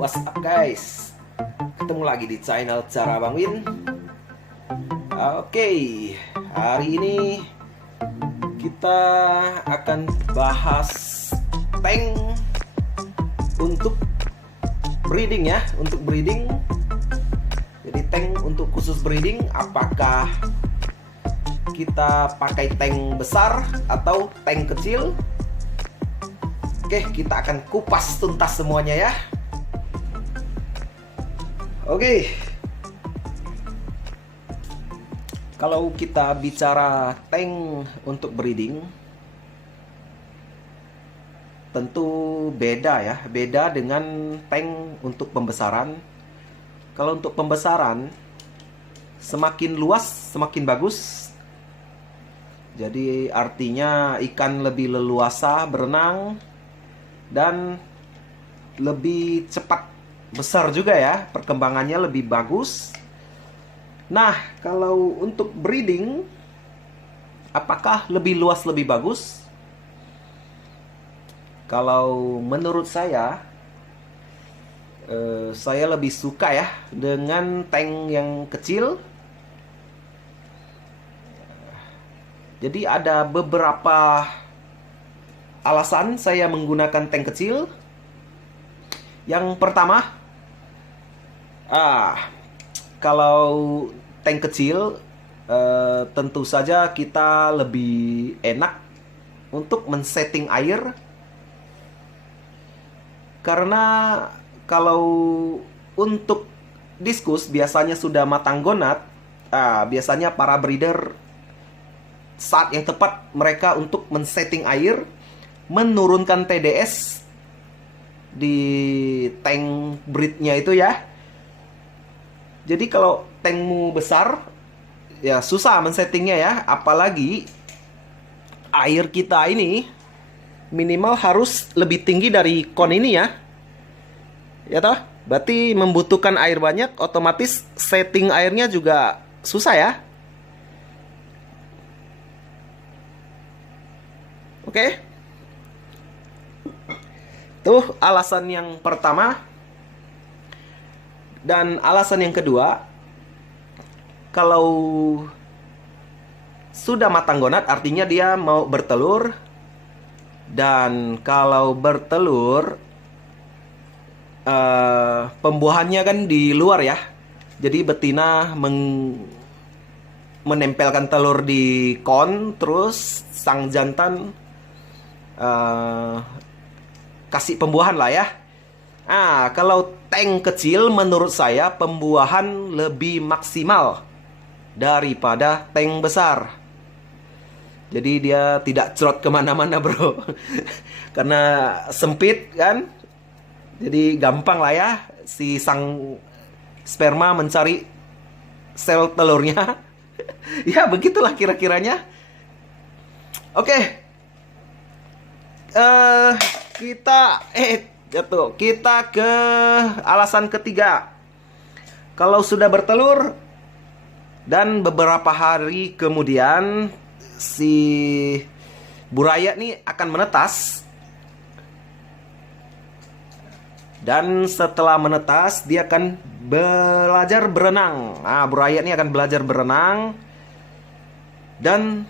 What's up guys? Ketemu lagi di channel Cara Bang Win. Oke, hari ini kita akan bahas tank untuk breeding ya. Untuk breeding. Jadi tank untuk khusus breeding, apakah kita pakai tank besar atau tank kecil? Oke, kita akan kupas tuntas semuanya ya. Oke. Kalau kita bicara tank untuk breeding, tentu beda ya, beda dengan tank untuk pembesaran. Kalau untuk pembesaran, semakin luas semakin bagus. Jadi artinya ikan lebih leluasa berenang dan lebih cepat besar juga ya, perkembangannya lebih bagus. Nah, kalau untuk breeding, apakah lebih luas lebih bagus? Kalau menurut saya lebih suka ya dengan tank yang kecil. Jadi ada beberapa alasan saya menggunakan tank kecil. Yang pertama, kalau tank kecil tentu saja kita lebih enak untuk men-setting air. Karena kalau untuk diskus biasanya sudah matang gonat, biasanya para breeder saat yang tepat mereka untuk men-setting air, menurunkan TDS di tank breednya itu ya. Jadi kalau tankmu besar ya susah men-settingnya ya. Apalagi air kita ini minimal harus lebih tinggi dari kon ini ya. Ya toh? Berarti membutuhkan air banyak, otomatis setting airnya juga susah ya. Oke. Tuh alasan yang pertama. Dan alasan yang kedua, kalau sudah matang gonat artinya dia mau bertelur. Dan kalau bertelur, pembuahannya kan di luar ya. Jadi betina menempelkan telur di kon, terus sang jantan kasih pembuahan lah ya. Kalau tank kecil menurut saya pembuahan lebih maksimal daripada tank besar. Jadi dia tidak cerot kemana-mana bro. Karena sempit kan. Jadi gampang lah ya si sang sperma mencari sel telurnya. Ya begitulah kira-kiranya. Oke. Kita ke alasan ketiga. Kalau sudah bertelur dan beberapa hari kemudian si buraya nih akan menetas. Dan setelah menetas dia akan belajar berenang. Buraya ini akan belajar berenang. Dan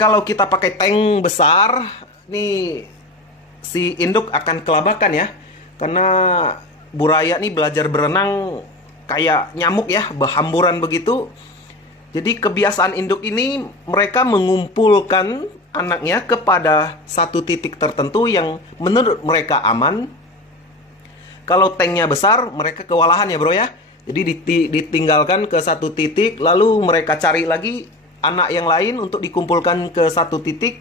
kalau kita pakai tank besar, nih si induk akan kelabakan ya. Karena buraya nih belajar berenang kayak nyamuk ya, berhamburan begitu. Jadi kebiasaan induk ini mereka mengumpulkan anaknya kepada satu titik tertentu yang menurut mereka aman. Kalau tanknya besar, mereka kewalahan ya bro ya. Jadi ditinggalkan ke satu titik, lalu mereka cari lagi anak yang lain untuk dikumpulkan ke satu titik.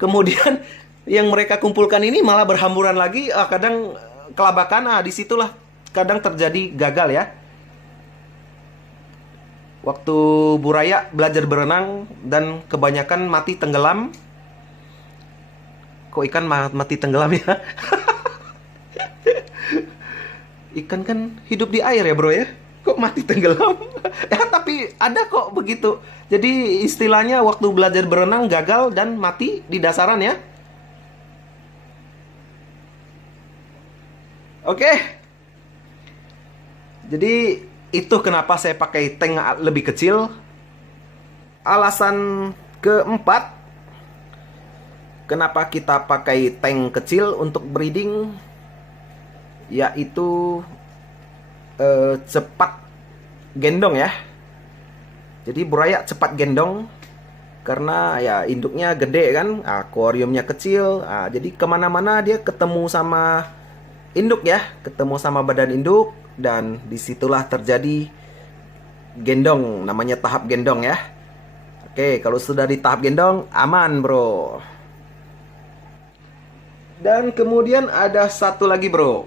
Kemudian yang mereka kumpulkan ini malah berhamburan lagi, kadang kelabakan. Disitulah kadang terjadi gagal ya. Waktu buraya belajar berenang dan kebanyakan mati tenggelam. Kok ikan mati tenggelam ya? Ikan kan hidup di air ya bro ya. Kok mati tenggelam? Ya tapi ada kok begitu. Jadi istilahnya waktu belajar berenang gagal dan mati di dasaran ya. Oke, Jadi itu kenapa saya pakai tank lebih kecil. Alasan keempat, kenapa kita pakai tank kecil untuk breeding, yaitu cepat gendong ya. Jadi buraya cepat gendong karena ya induknya gede kan, akuariumnya kecil. Jadi kemana-mana dia ketemu sama induk ya, ketemu sama badan induk, dan disitulah terjadi gendong, namanya tahap gendong ya. Oke, kalau sudah di tahap gendong aman bro. Dan kemudian ada satu lagi bro.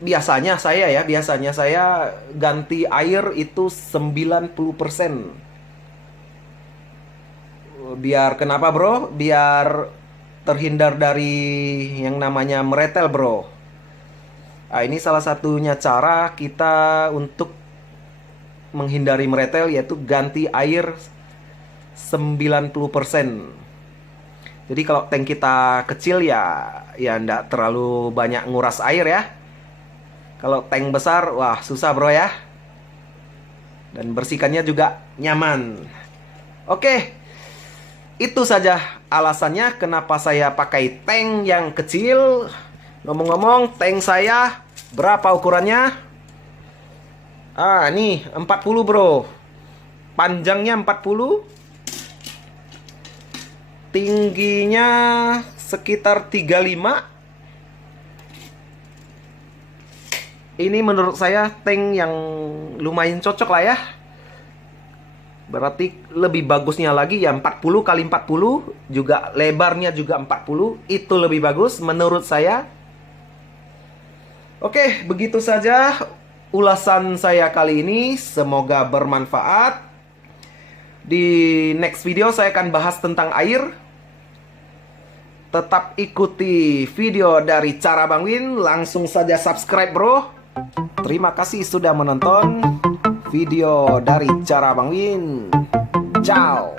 Biasanya saya ganti air itu 90%. Biar kenapa bro? Biar terhindar dari yang namanya meretel bro. Ini salah satunya cara kita untuk menghindari meretel, yaitu ganti air 90%. Jadi kalau tank kita kecil ya ndak terlalu banyak nguras air ya. Kalau tank besar, wah susah bro ya. Dan bersihkannya juga nyaman. Oke, itu saja alasannya kenapa saya pakai tank yang kecil. Ngomong-ngomong, tank saya berapa ukurannya? Nih 40 bro. Panjangnya 40. Tingginya sekitar 35. Ini menurut saya tank yang lumayan cocok lah ya. Berarti lebih bagusnya lagi ya 40 kali 40, juga lebarnya juga 40, itu lebih bagus menurut saya. Oke, begitu saja ulasan saya kali ini, semoga bermanfaat. Di next video saya akan bahas tentang air. Tetap ikuti video dari Cara Bang Win, langsung saja subscribe bro. Terima kasih sudah menonton video dari Cara Bang Win. Ciao.